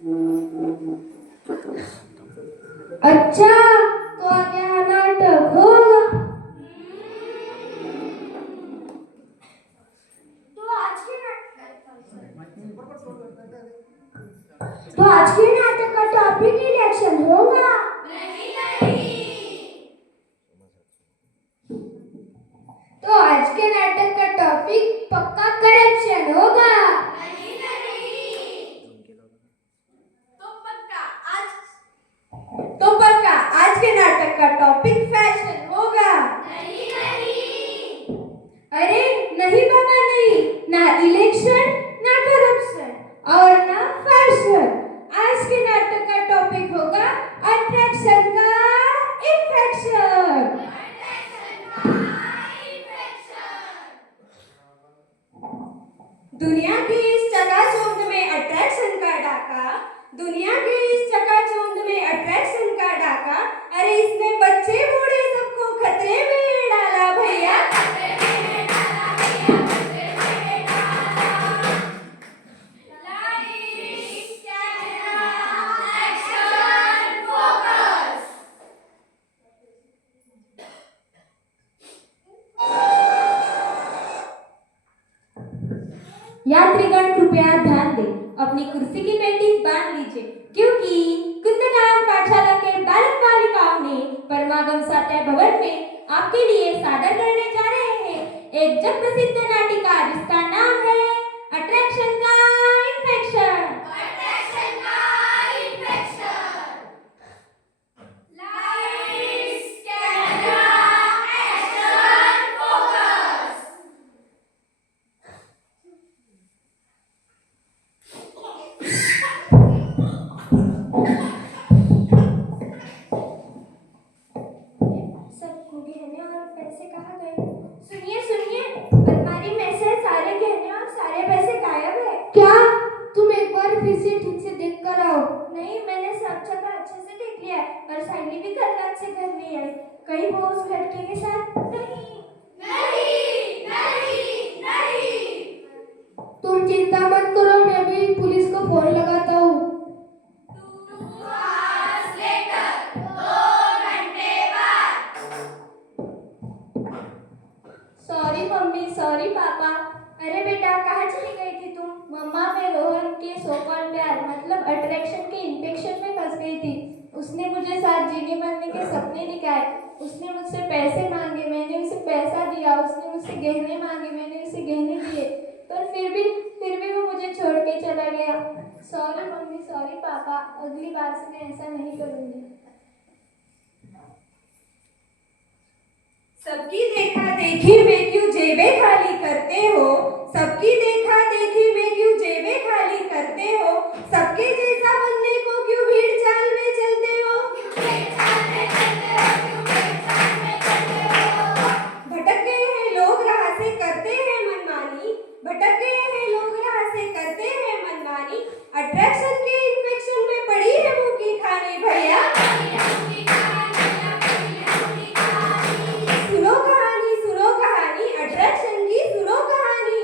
अच्छा, तो आगे यहाँ नाटक होगा। तो आज के नाटक का टॉपिक इलेक्शन होगा। तो आज के नाटक का टॉपिक पक्का करप्शन होगा। तो पक्का आज के नाटक का टॉपिक फैशन होगा। अरे नहीं बाबा नहीं, ना इलेक्शन ना करप्शन और ना फैशन। आज के नाटक का टॉपिक होगा अट्रैक्शन का इन्फेक्शन। दुनिया की इस चकाचौंध में अट्रैक्शन का डाका, दुनिया की इस चकाचौंध में अट्रैक्शन का डाका। अरे इसने बच्चे बूढ़े सबको खतरे में डाला भैया। यात्रीगण कृपया ध्यान दें, अपनी कुर्सी की पेटी बांध लीजिए, क्योंकि कुंदगाम पाठशाला के बालक बालिकाओं ने परमागम सात्या भवन में आपके लिए सादर करने जा रहे हैं एक जग प्रसिद्ध नाटिका जिसका नाम है अट्रैक्शन का इन्फेक्शन। सुनिए सुनिए, अलमारी में से सारे गहने और सारे पैसे गायब है। क्या? तुम एक बार फिर से ठीक से देख कर आओ। नहीं, मैंने सब जगह अच्छे से देख लिया है और साइली भी कल रात से घर नहीं आई। कहीं वो उस लड़के के साथ नहीं। तुम चिंता मत करो, मैं भी पुलिस को फोन लगाता हूँ। सॉरी मम्मी, सॉरी पापा। अरे बेटा, कहाँ चली गई थी तुम? मम्मा, मैं रोहन के सोकॉल्ड प्यार मतलब अट्रैक्शन के इन्फेक्शन में फंस गई थी। उसने मुझे साथ जीने मरने के सपने दिखाए। उसने मुझसे पैसे मांगे, मैंने उसे पैसा दिया। उसने मुझसे गहने मांगे, मैंने उसे गहने दिए। पर फिर भी वो मुझे छोड़ के चला गया। सॉरी मम्मी, सॉरी पापा। अगली बार से मैं ऐसा नहीं करूँगी। सबकी देखा देखी में क्यों जेबें खाली करते हो? सबकी देखा देखी में क्यों जेबें खाली करते हो? सबके जैसा बनने को क्यों भीड़ चाल में चलते हो? भटक गए हैं लोग राह से करते हैं मनमानी। भटक गए हैं लोग राह से करते हैं मनमानी। अट्रैक्शन के इन्फेक्शन में पड़ी है मुंह की खानी भैया। सुनो कहानी अट्रैक्शन की, सुनो कहानी।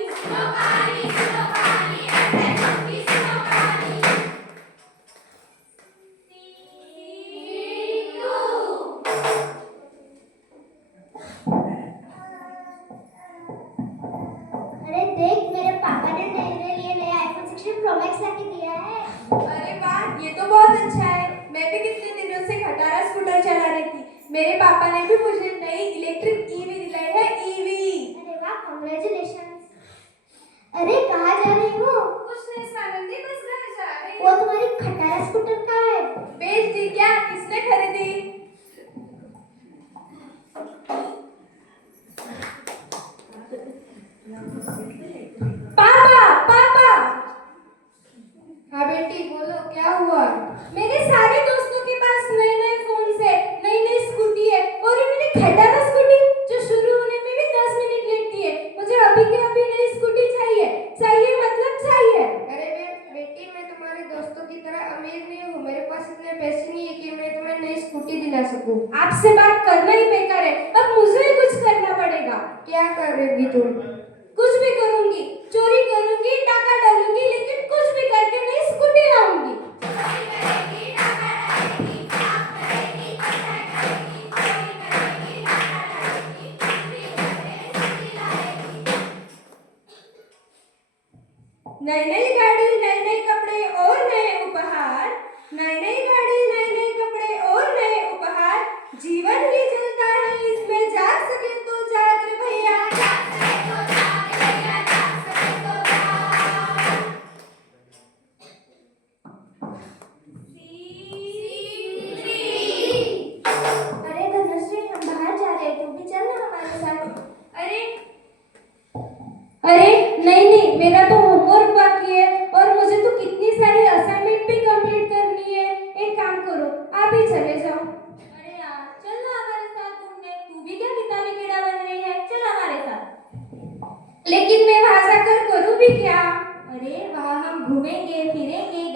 अरे देख, मेरे पापा ने मेरे लिए नया iPhone 16 Pro Max लाके दिया है। अरे वाह, ये तो बहुत अच्छा है। मैं भी कितने दिनों से खटारा स्कूटर चला रही थी। मेरे पापा ने भी मुझे नई इलेक्ट्रिक ईवी दिलाई है, ईवी। अरे वाह, कांग्रेचुलेशंस। अरे कहाँ जा रही हो? कुछ नहीं सानंदी, बस घर जा रही हूँ। वो तुम्हारी खटारा स्कूटर कहाँ है? बेच दी क्या? किसने खरीदी? पापा पापा। हाँ बेटी बोलो, क्या हुआ? मेरे सारे दोस्तों के पास नए नए फोन है, नई नई स्कूटी है, और ये मेरी खटारा स्कूटी जो शुरू होने में भी 10 मिनट लेती है। मुझे अभी के अभी नई स्कूटी चाहिए। चाहिए मतलब चाहिए। अरे बेटी, मैं तुम्हारे दोस्तों की तरह अमीर नहीं हूँ। मेरे पास इतने पैसे नहीं है कि मैं तुम्हें नई स्कूटी दिला सकूं। आपसे बात करना ही बेकार है। अब मुझे कुछ करना पड़ेगा। क्या करेगी तुम? कुछ भी करूंगी, चोरी करूंगी, डाका डालूंगी, लेकिन कुछ भी करके नई स्कूटी लाऊंगी।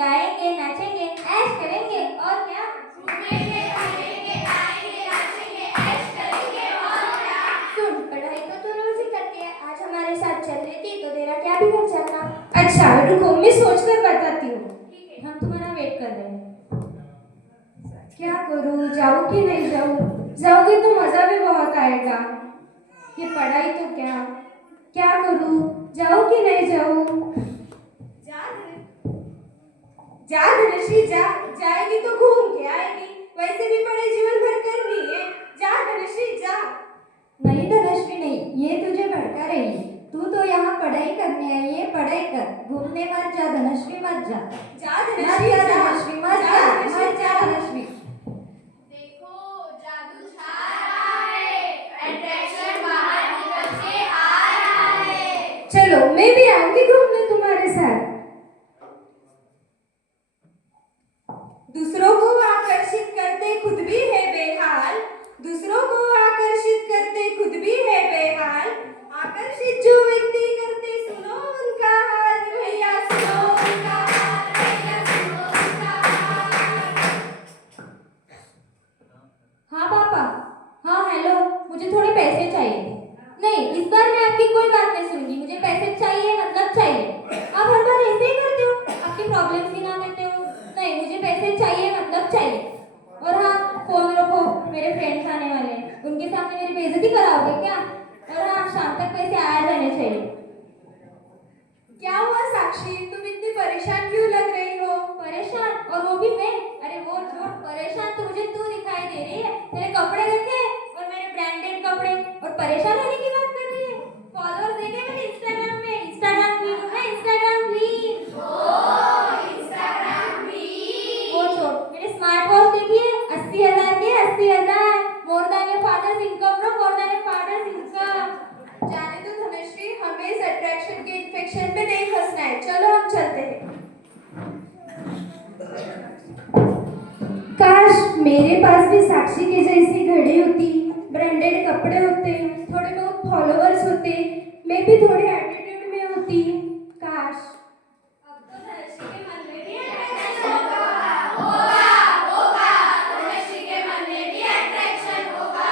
गाएंगे, नाचेंगे, ऐश करेंगे और क्या? घूमेंगे, खाएंगे, गाएंगे, नाचेंगे, ऐश करेंगे और क्या? सुन, पढ़ाई तो रोज ही करती है, आज हमारे साथ चल रही थी तो तेरा क्या बिगड़ जाता? अच्छा रुको, मैं सोच कर बताती हूँ। ठीक है, हम तुम्हारा वेट कर रहे हैं। क्या करूँ, जाऊँ कि नहीं जाऊँ? जाओगे तो मजा भी बहुत आएगा। ये पढ़ाई तो क्या, क्या करूँ, जाऊँ कि नहीं जाऊँ? जा धनश्री जा, जाएगी तो घूम के आएगी, वैसे भी पढ़ाई जीवन भर करनी है। जा धनश्री जा। नहीं धनश्री नहीं, ये तुझे भड़का रही है। तू तो यहाँ पढ़ाई करने आई है, पढ़ाई कर, घूमने मत जा धनश्री, मत जा। जा धनश्री जा, धनश्री मत जा, मत जा धनश्री। देखो जादू छा रहा है, अट्रैक्शन बाहर निकल के आ रहा है। चलो मैं भी आऊंगी घूमने तुम्हारे साथ। दूसरों को आकर्षित करते खुद भी है बेहाल, दूसरों को आकर्षित करते खुद भी है बेहाल, आकर्षित जो व्यक्ति करते सुनो उनका हाल भैया, सुनो उनका हाल भैया, सुनो उनका हाल। हाँ पापा, हाँ हेलो, मुझे थोड़े पैसे चाहिए थे। नहीं, इस बार मैं आपकी कोई बात नहीं सुनूंगी, मुझे पैसे चाहिए मतलब चाहिए। आप हर बार ऐसे ही करते हो, आपकी प्रॉब्लम्स गिना देते हो। नहीं, मुझे पैसे चाहिए मतलब चाहिए। और हाँ, फोन रखो, मेरे फ्रेंड्स आने वाले हैं, उनके सामने मेरी बेइज्जती कराओगे क्या? और हाँ, शाम तक पैसे आया जाने चाहिए। क्या हुआ साक्षी, तुम इतनी परेशान क्यों लग रही हो? परेशान? और वो भी मैं? अरे वो परेशान तो मुझे तू दिखाई दे रही है, तेरे कपड़े देखे और मेरे ब्रांडेड कपड़े, और परेशान होने की बात कर रही है। फॉलोअर्स देखे मेरे इंस्टाग्राम में, इंस्टाग्राम क्वीन हूँ मैं, इंस्टाग्राम क्वीन। ओ इंस्टाग्राम भी। वो छोड़, मेरे स्मार्ट वॉच देखिए, 80,000 के 80,000, more than your fathers income bro, more than your fathers income. जाने दो धनश्री, हमें इस अट्रैक्शन के इन्फेक्शन में नहीं फंसना है, चलो हम चलते हैं। काश मेरे पास भी साक्षी के जैसी घड़ी होती, ब्रांडेड कपड़े होते, थोड़े बहुत फॉलोअर्स होते, मैं भी थोड़े एटीट्यूड में होती। काश। अब तो धनश्री के मन में भी अट्रैक्शन होगा, धनश्री के मन में भी अट्रैक्शन होगा।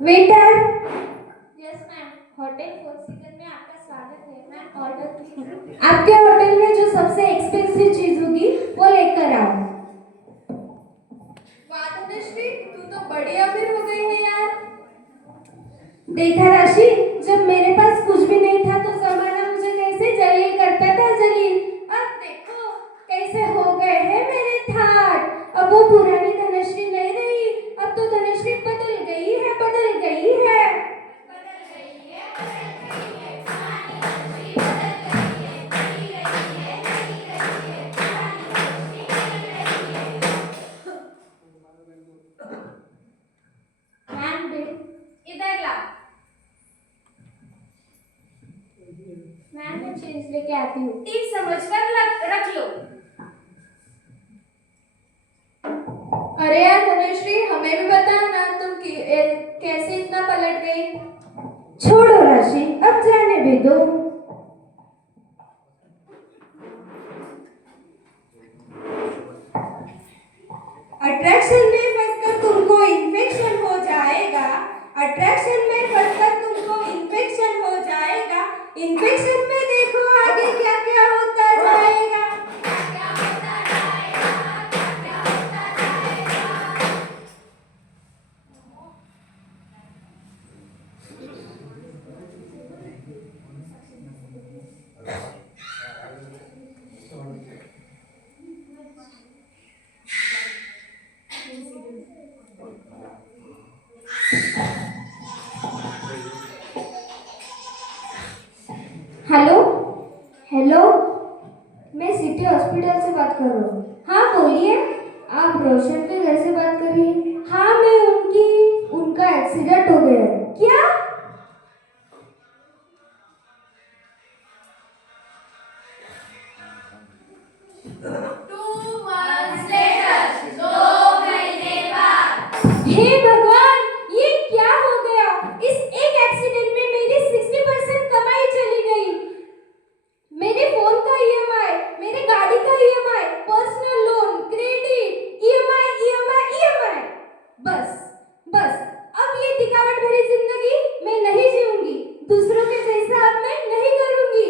Waiter. Yes ma'am, hotel four season में आपका स्वागत है मैम, ऑर्डर प्लीज। आपके होटल में जो सबसे एक्सपेंसिव चीज होगी वो लेकर आओ। वाह धनश्री, तू तो बड़ी अमीर हो गई है यार। देखा राशि, जब मेरे पास कुछ भी नहीं था तो जमाना मुझे कैसे जलील करता था, जलील। अब देखो कैसे हो गए हैं मेरे ठाट। अब वो पुरानी धनश्री नहीं रही, अब तो धनश्री बदल गई है, बदल गई है। मैम बिल इधर ला। मैम मैं चेंज लेके आती हूँ। टिप समझकर रख लो। अरे यार धनश्री, हमें भी बताओ ना, तुम कैसे इतना पलट गई? छोड़ो राशि, अब जाने भी दो। अट्रैक्शन में फंसकर तुमको इन्फेक्शन हो जाएगा, अट्रैक्शन में फंसकर तुमको इन्फेक्शन हो जाएगा, इन्फेक्शन में देखो आगे क्या क्या होता जाएगा। हेलो हेलो, मैं सिटी हॉस्पिटल से बात कर रहा हूँ। हाँ बोलिए, आप रोशन के घर से हे भगवान, ये क्या हो गया? इस एक एक्सीडेंट में मेरी 60% कमाई चली गई। मेरे फोन का ईएमआई, मेरे गाड़ी का EMI, personal loan, credit, EMI. बस बस, अब ये थकावट भरी जिंदगी मैं नहीं जीऊंगी। दूसरों के जैसा अब मैं नहीं करूंगी।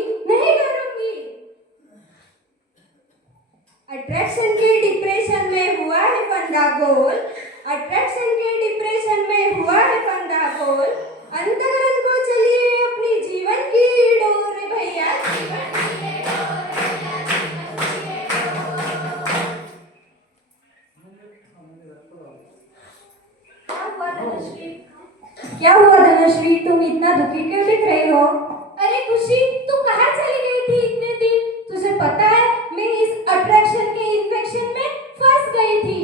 अट्रैक्शन के डिप्रेशन में हुआ है फंदा गोल। अट्रैक्शन के डिप्रेशन में हुआ है फंदा गोल। अंतकरण को चलिए अपनी जीवन की डोर भैया, जीवन की ये डोर भैया, जीवन की ये डोर। क्या हुआ धनश्री, तुम इतना दुखी क्यों दिख रही हो? अरे खुशी, तू कहाँ चली गई थी इतने दिन? तुझे पता है मैं इस अट्रैक्शन के इन्फेक्शन में फंस गई थी।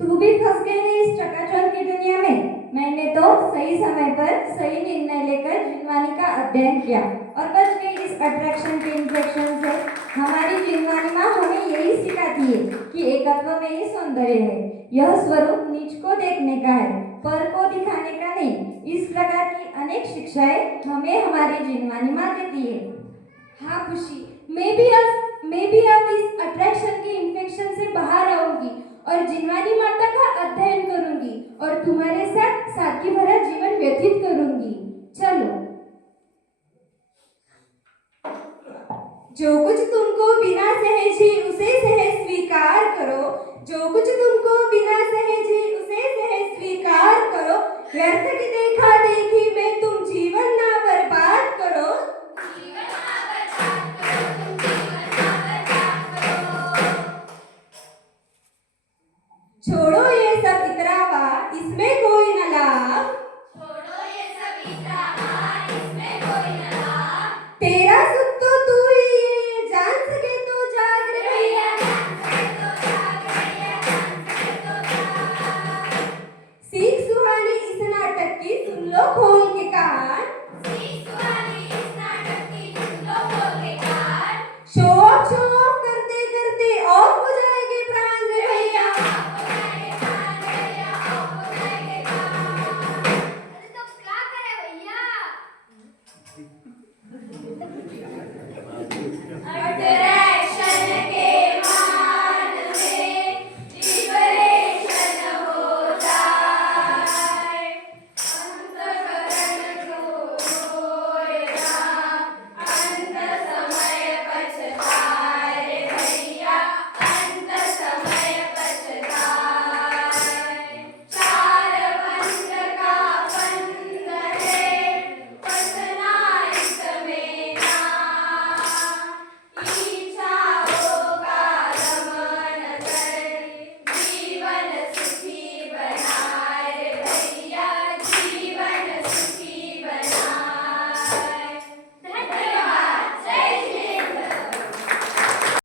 तू भी फंस गई ना इस चकाचौंध की दुनिया में? मैंने तो सही समय पर सही निर्णय लेकर जिनवानी का अध्ययन किया और बच गई इस अट्रैक्शन के इन्फेक्शन से। हमारी जिनवानी माँ हमें यही सिखाती है कि एकत्व में ही सौंदर्य है। यह स्वरूप नीच को देखने का है, पर को दिखाने का नहीं। इस प्रकार की अनेक शिक्षाएं हमें हमारी जिनवानी माँ देती है। हाँ खुशी, मैं भी अब इस अट्रैक्शन के इन्फेक्शन से बाहर आऊंगी और जिनवानी माता का अध्ययन करूंगी और तुम्हारे साथ सादगी भरा जीवन व्यतीत करूंगी। चलो। जो कुछ तुमको बिना सहेजी उसे सहज स्वीकार करो। जो कुछ तुमको बिना सहेजी उसे सहज स्वीकार करो। व्यर्थ की देखा देखी में तुम जीवन ना बर्बाद करो। जीवन ना बर्बाद करो, तुम जीवन ना बर्बाद करो। छोड़ो ये सब इतरावा, इसमें कोई न लाभ।